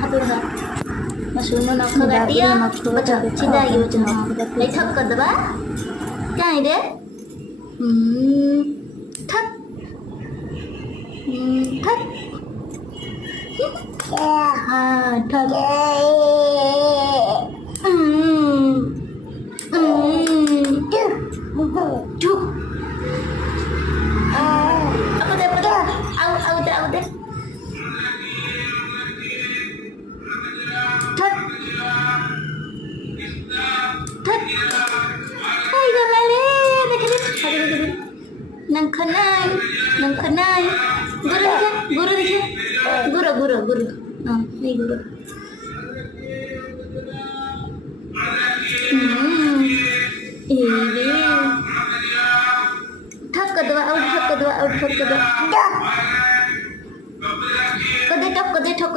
hatunga masuno na khagatia bacha chida yojana lấy thấp cần đó cái này đấy thấp thấp thấp chúc apa deh out deh thất thất hai gần lại lên đây cái nang khanai guru dikhe guru nih guru ini thấp kedua out kedua Dah. thấp